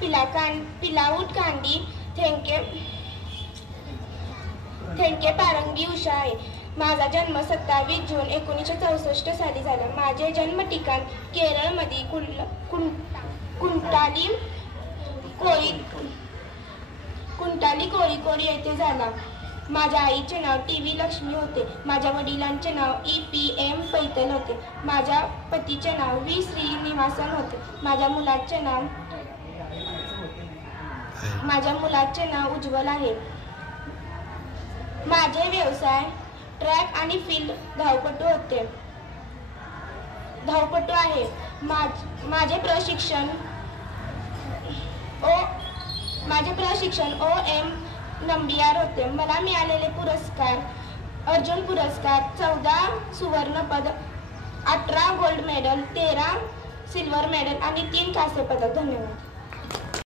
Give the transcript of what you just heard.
पिलाऊट कांडी थेंके पारंगी उषा आहे. माझा जन्म 27 जून 1964 साली झाला. माझे जन्म ठिकाण केरळमधील कुंटाली कोळीकोड येथे झाला. माझ्या आईचे नाव टी.व्ही. लक्ष्मी होते. माझ्या वडिलांचे नाव E.P.M. पैतल होते. माझ्या पतीचे नाव व्ही. श्रीनिवासन होते. माझ्या मुलाचे नाव उज्ज्वल आहे. माझे व्यवसाय ट्रॅक आणि फील्ड धावपटू आहे. माझे प्रशिक्षण O.M. नंबियार होते. मला मिळालेले पुरस्कार: अर्जुन पुरस्कार, 14 सुवर्ण पदक, 18 गोल्ड मेडल, 13 सिल्वर मेडल आणि 3 कांस्य पदक. धन्यवाद.